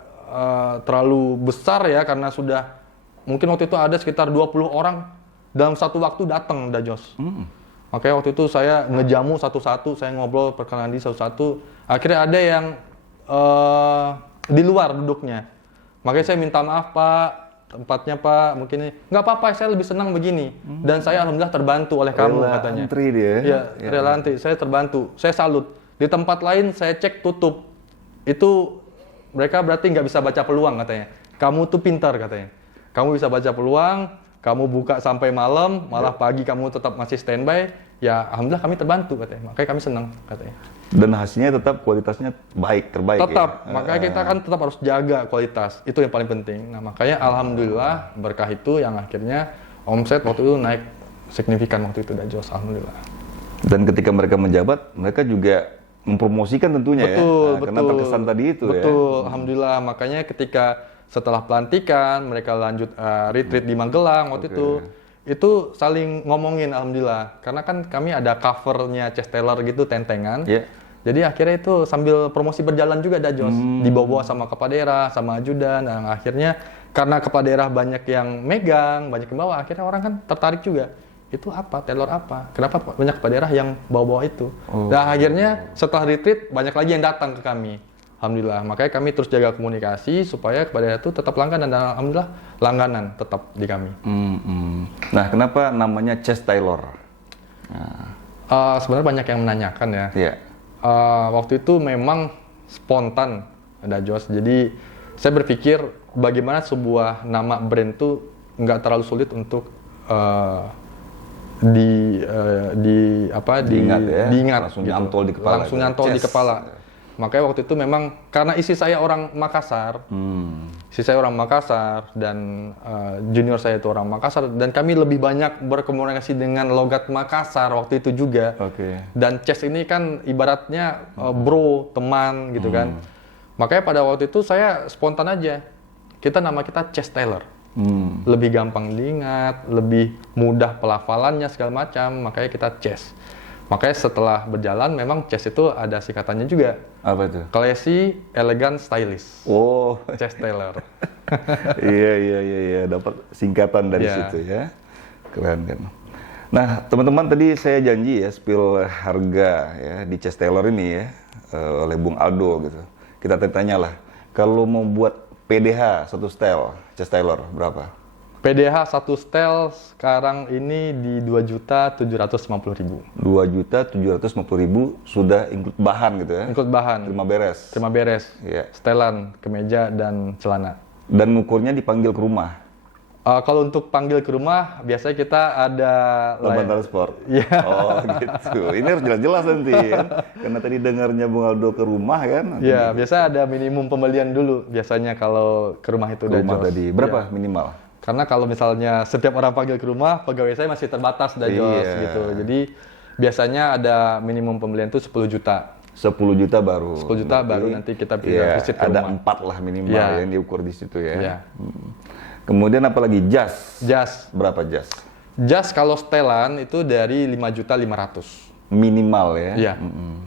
terlalu besar ya, karena sudah mungkin waktu itu ada sekitar 20 orang dalam satu waktu datang, Dajos. Makanya waktu itu saya ngejamu satu-satu, saya ngobrol perkenalan di satu-satu. Akhirnya ada yang di luar duduknya. Makanya saya minta maaf Pak, tempatnya Pak, mungkin ini nggak apa-apa, saya lebih senang begini. Dan saya alhamdulillah terbantu oleh kamu katanya. Antri dia. Iya, rela antri. Saya terbantu. Saya salut. Di tempat lain saya cek tutup. Itu mereka berarti nggak bisa baca peluang katanya. Kamu tuh pintar katanya. Kamu bisa baca peluang, kamu buka sampai malam, malah pagi kamu tetap masih standby. Ya alhamdulillah kami terbantu katanya. Makanya kami senang katanya. Dan hasilnya tetap kualitasnya baik, terbaik. Tetap, makanya kita kan tetap harus jaga kualitas. Itu yang paling penting. Nah makanya alhamdulillah berkah itu yang akhirnya omset waktu itu naik signifikan waktu itu, Dajos, alhamdulillah. Dan ketika mereka menjabat, mereka juga mempromosikan tentunya karena terkesan tadi itu ya. Betul, alhamdulillah. Makanya ketika setelah pelantikan, mereka lanjut retreat di Magelang waktu itu saling ngomongin alhamdulillah. Karena kan kami ada covernya Chest Tailor gitu, tentengan. Jadi akhirnya itu sambil promosi berjalan juga, Dajos. Dibawa sama kepala daerah, sama ajudan. Dan akhirnya karena kepala daerah banyak yang megang, banyak yang bawa, akhirnya orang kan tertarik juga. Itu apa? Tailor apa? Kenapa banyak kepala daerah yang bawa-bawa itu? Dan akhirnya setelah retreat, banyak lagi yang datang ke kami. Alhamdulillah, makanya kami terus jaga komunikasi supaya kepala daerah itu tetap langganan, dan alhamdulillah langganan tetap di kami. Nah, kenapa namanya Chest Tailor? Sebenarnya banyak yang menanyakan ya. Waktu itu memang spontan, Dajos. Jadi saya berpikir bagaimana sebuah nama brand itu nggak terlalu sulit untuk diingat, langsung gitu. nyantol di kepala. Langsung nyantol di kepala. Makanya waktu itu memang karena isi saya orang Makassar, Si saya orang Makassar dan junior saya itu orang Makassar, dan kami lebih banyak berkomunikasi dengan logat Makassar waktu itu juga. Oke. Dan Chess ini kan ibaratnya bro, teman gitu kan. Makanya pada waktu itu saya spontan aja. Nama kita Chess Taylor. Lebih gampang diingat, lebih mudah pelafalannya segala macam, makanya kita Chess. Makanya setelah berjalan memang Chess itu ada singkatannya juga. Apa itu? Classy, elegant, stylish. Oh. Chess Taylor. Iya, dapat singkatan dari Iya. situ ya. Keren kan. Nah, teman-teman, tadi saya janji ya spill harga ya di Chess Taylor ini ya oleh Bung Aldo gitu. Kita tanya lah, kalau mau buat PDH satu style Chess Taylor berapa? PDH satu setel sekarang ini di 2.750.000. 2.750.000 sudah include bahan gitu ya? Include bahan. Terima beres. Terima beres. Iya. Setelan, kemeja, dan celana. Dan ukurnya dipanggil ke rumah. Kalau untuk panggil ke rumah, biasanya kita ada Laban transport. Iya. Oh gitu. Ini harus jelas-jelas nanti kan. Karena tadi dengarnya Bung Aldo ke rumah kan. Iya, biasa ada minimum pembelian dulu. Biasanya kalau ke rumah itu udah Rumah jos. tadi. Berapa Iya. minimal? Karena kalau misalnya setiap orang panggil ke rumah, pegawai saya masih terbatas dah jos Iya. gitu. Jadi biasanya ada minimum pembelian itu 10 juta. 10 juta baru. 10 juta Berarti, baru nanti kita iya, visit ke ada rumah. 4 lah minimal Iya. yang diukur di situ ya. Iya. Kemudian apalagi jas? Jas. Berapa jas? Jas kalau setelan itu dari 5.500.000. Minimal ya. Iya.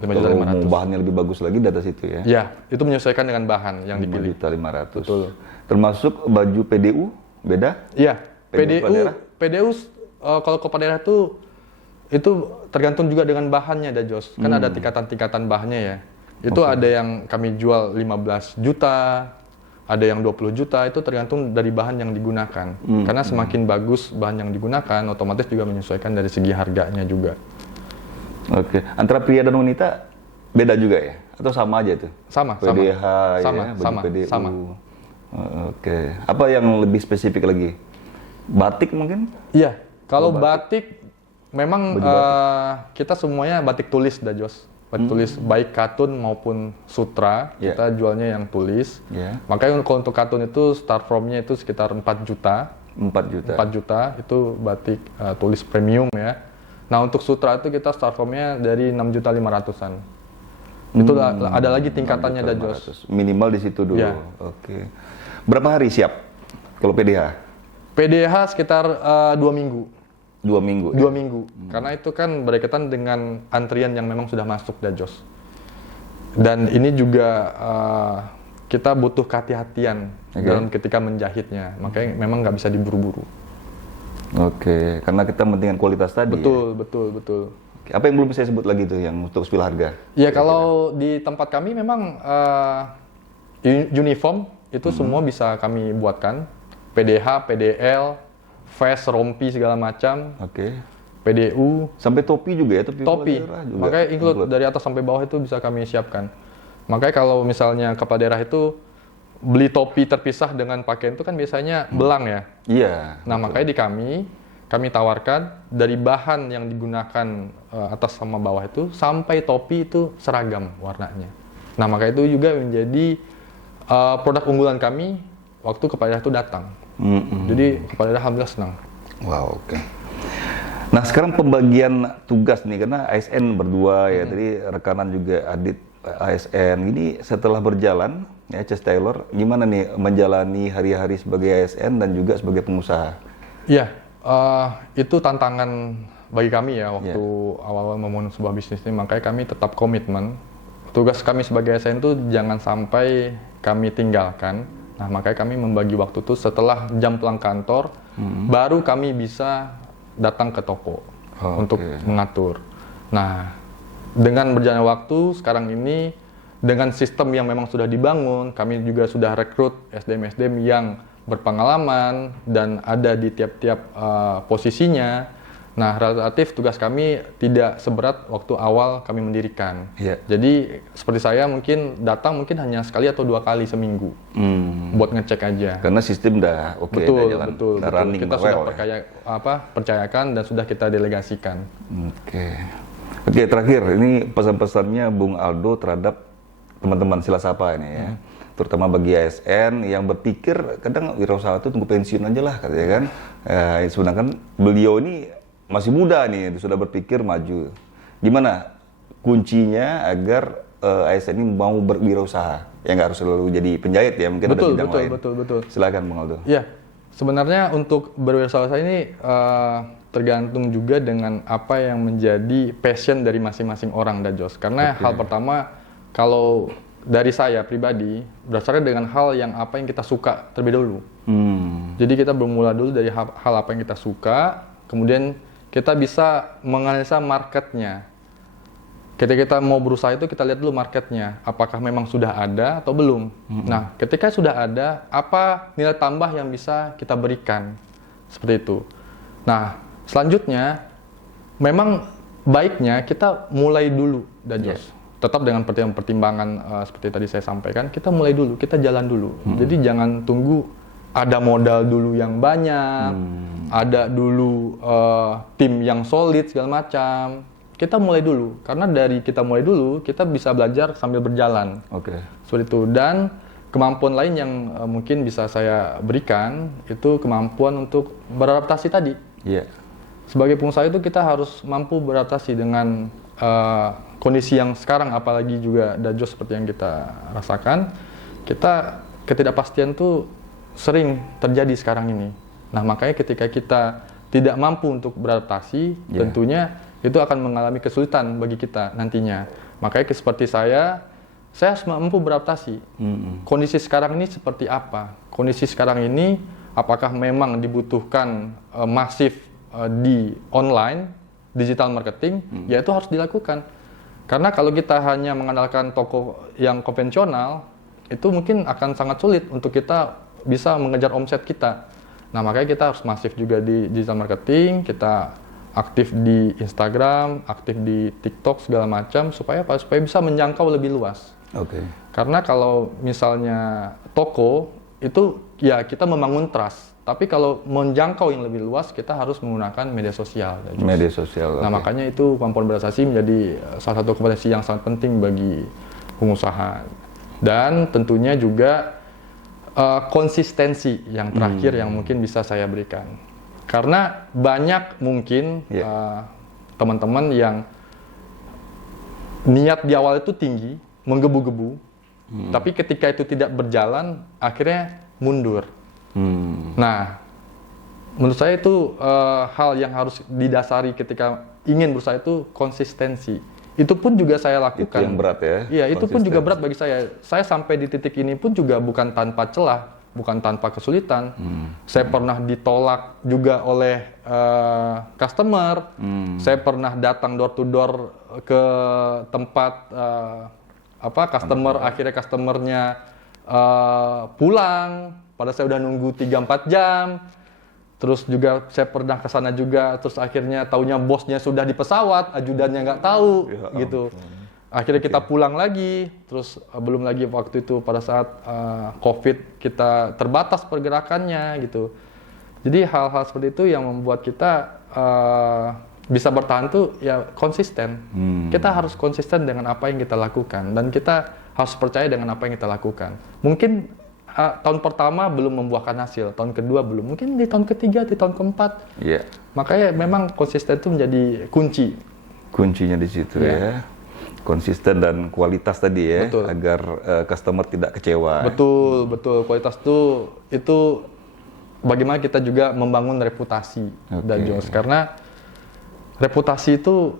Kalau 5.500.000. mau bahannya lebih bagus lagi di atas itu ya. Iya, itu menyesuaikan dengan bahan yang dipilih. 5.500.000. Betul. Termasuk baju PDU beda? Iya, PDU Padera? PDU kalau ke daerah itu tergantung juga dengan bahannya dah Jos. Kan ada tingkatan-tingkatan bahannya ya. Itu ada yang kami jual 15 juta, ada yang 20 juta, itu tergantung dari bahan yang digunakan. Karena semakin bagus bahan yang digunakan, otomatis juga menyesuaikan dari segi harganya juga. Oke. Antara pria dan wanita beda juga ya? Atau sama aja tuh? Sama, PDH sama, ya, baju sama, PDU. sama. Oke. Apa yang lebih spesifik lagi? Batik mungkin? Iya, kalau batik memang kita semuanya batik tulis dah Jos. Batik tulis baik katun maupun sutra, Yeah. kita jualnya yang tulis. Ya. Makanya kalau untuk katun itu start from-nya itu sekitar 4 juta. 4 juta. 4 juta itu batik tulis premium ya. Nah, untuk sutra itu kita start from-nya dari 6.500.000-an. Itu ada lagi tingkatannya dah Jos. 6.500.000. Minimal di situ dulu. Ya. Oke. Berapa hari siap kalau PDH? PDH sekitar 2 minggu. 2 minggu. 2 minggu. Karena itu kan berkaitan dengan antrian yang memang sudah masuk dah Jos. Dan ini juga kita butuh kehati-hatian dalam ketika menjahitnya. Makanya memang nggak bisa diburu-buru. Oke, karena kita pentingkan kualitas tadi. Betul, betul, betul. Ya? Apa yang belum saya sebut lagi tuh yang untuk spill harga? Ya kalau di tempat kami memang uniform itu semua bisa kami buatkan. PDH, PDL, vest, rompi segala macam, Oke. PDU, Sampai topi juga ya? topi. daerah juga. Makanya include dari atas sampai bawah itu bisa kami siapkan. Makanya kalau misalnya kepala daerah itu beli topi terpisah dengan pakaian itu kan biasanya belang ya. Iya. Nah, makanya di kami tawarkan dari bahan yang digunakan atas sama bawah itu sampai topi itu seragam warnanya. Nah, maka itu juga menjadi produk unggulan kami waktu kepala daerah itu datang. Jadi kepala daerah alhamdulillah senang. Wow, oke. Nah, sekarang pembagian tugas nih, karena ASN berdua ya, tadi rekanan juga Adit ASN. Ini setelah berjalan, ya Chess Taylor, gimana nih menjalani hari-hari sebagai ASN dan juga sebagai pengusaha? Iya, itu tantangan bagi kami ya waktu awal-awal membangun sebuah bisnis ini. Makanya kami tetap komitmen. Tugas kami sebagai ASN itu jangan sampai kami tinggalkan. Nah, makanya kami membagi waktu itu setelah jam pulang kantor, baru kami bisa datang ke toko untuk mengatur. Nah, dengan berjalannya waktu sekarang ini, dengan sistem yang memang sudah dibangun, kami juga sudah rekrut SDM-SDM yang berpengalaman dan ada di tiap-tiap posisinya. Nah, relatif tugas kami tidak seberat waktu awal kami mendirikan. Iya. Jadi seperti saya mungkin datang hanya sekali atau 2 kali seminggu buat ngecek aja. Karena sistem udah oke, Betul, udah jalan, betul, udah betul. running Kita well, sudah ya. percayakan dan sudah kita delegasikan. Oke, terakhir ini pesan-pesannya Bung Aldo terhadap teman-teman Silasapa ini ya. terutama bagi ASN yang berpikir kadang wirausaha itu tunggu pensiun aja lah katanya kan. Sedangkan beliau ini masih muda nih, sudah berpikir maju. Gimana kuncinya agar ASN ini mau berwirausaha? Ya nggak harus selalu jadi penjahit ya, mungkin ada bidang lain. Betul. Silakan Bang Aldo. Ya, sebenarnya untuk berwirausaha ini tergantung juga dengan apa yang menjadi passion dari masing-masing orang, Dajos. Karena hal pertama, kalau dari saya pribadi, berdasarkan dengan hal yang apa yang kita suka terlebih dahulu. Jadi kita bermula dulu dari hal apa yang kita suka, kemudian kita bisa menganalisa marketnya. Ketika kita mau berusaha itu kita lihat dulu marketnya, apakah memang sudah ada atau belum. Nah, ketika sudah ada, apa nilai tambah yang bisa kita berikan, seperti itu. Nah, selanjutnya, memang baiknya kita mulai dulu, Dajos. Tetap dengan pertimbangan seperti tadi saya sampaikan, kita mulai dulu, kita jalan dulu. Jadi jangan tunggu ada modal dulu yang banyak, ada dulu tim yang solid segala macam. Kita mulai dulu, karena dari kita mulai dulu, kita bisa belajar sambil berjalan. Seperti itu. Dan kemampuan lain yang mungkin bisa saya berikan, itu kemampuan untuk beradaptasi tadi. Sebagai pengusaha itu kita harus mampu beradaptasi dengan kondisi yang sekarang, apalagi juga Dajos seperti yang kita rasakan, ketidakpastian itu sering terjadi sekarang ini. Nah, makanya ketika kita tidak mampu untuk beradaptasi, tentunya itu akan mengalami kesulitan bagi kita nantinya. Makanya seperti saya harus mampu beradaptasi. Kondisi sekarang ini seperti apa? Kondisi sekarang ini apakah memang dibutuhkan masif di online, digital marketing, ya itu harus dilakukan. Karena kalau kita hanya mengandalkan toko yang konvensional, itu mungkin akan sangat sulit untuk kita bisa mengejar omset kita. Nah, makanya kita harus masif juga di digital marketing, kita aktif di Instagram, aktif di TikTok segala macam, supaya apa? Supaya bisa menjangkau lebih luas. Karena kalau misalnya toko, itu ya kita membangun trust. Tapi kalau menjangkau yang lebih luas, kita harus menggunakan media sosial. Media sosial. Nah, makanya itu kemampuan beradaptasi menjadi salah satu kompetensi yang sangat penting bagi pengusaha. Dan tentunya juga konsistensi yang terakhir yang mungkin bisa saya berikan. Karena banyak mungkin teman-teman yang niat di awal itu tinggi, menggebu-gebu, tapi ketika itu tidak berjalan, akhirnya mundur. Nah, menurut saya itu hal yang harus didasari ketika ingin berusaha itu konsistensi. Itu pun juga saya lakukan. Itu yang berat ya? Iya, itu pun juga berat bagi saya. Saya sampai di titik ini pun juga bukan tanpa celah, bukan tanpa kesulitan. Saya pernah ditolak juga oleh customer. Saya pernah datang door to door ke tempat customer, akhirnya customernya pulang. Padahal saya udah nunggu 3-4 jam, terus juga saya pernah ke sana juga, terus akhirnya taunya bosnya sudah di pesawat, ajudannya nggak tahu, gitu. Akhirnya kita pulang lagi, terus belum lagi waktu itu pada saat COVID kita terbatas pergerakannya, gitu. Jadi hal-hal seperti itu yang membuat kita bisa bertahan tuh ya konsisten. Kita harus konsisten dengan apa yang kita lakukan, dan kita harus percaya dengan apa yang kita lakukan. Mungkin tahun pertama belum membuahkan hasil, tahun kedua belum, mungkin di tahun ketiga, di tahun keempat. Makanya memang konsisten itu menjadi kunci. Kuncinya di situ ya. Konsisten dan kualitas tadi ya, agar customer tidak kecewa. Betul. Kualitas itu bagaimana kita juga membangun reputasi, Dajos. Karena reputasi itu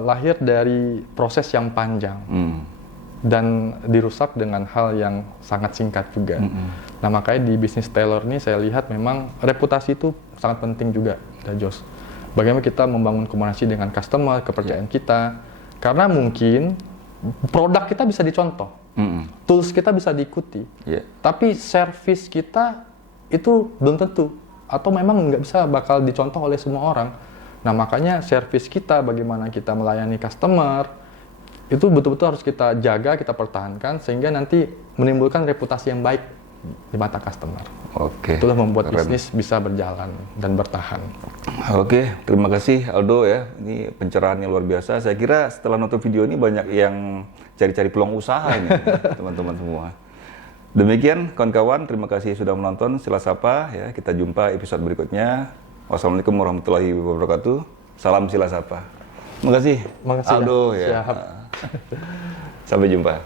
lahir dari proses yang panjang. Dan dirusak dengan hal yang sangat singkat juga. Nah, makanya di bisnis Taylor ini saya lihat memang reputasi itu sangat penting juga, Dajos. Bagaimana kita membangun komunikasi dengan customer, kepercayaan kita. Karena mungkin produk kita bisa dicontoh, tools kita bisa diikuti, tapi service kita itu belum tentu, atau memang nggak bisa bakal dicontoh oleh semua orang. Nah, makanya service kita, bagaimana kita melayani customer, itu betul-betul harus kita jaga, kita pertahankan, sehingga nanti menimbulkan reputasi yang baik di mata customer. Itulah membuat bisnis bisa berjalan dan bertahan. Terima kasih Aldo ya. Ini pencerahannya luar biasa. Saya kira setelah nonton video ini banyak yang cari-cari peluang usaha ini, teman-teman semua. Demikian kawan-kawan, terima kasih sudah menonton. Sila Sapa ya, kita jumpa episode berikutnya. Wassalamualaikum warahmatullahi wabarakatuh. Salam Sila Sapa. Terima kasih. Makasih. Aldo ya. Siap. Sampai jumpa.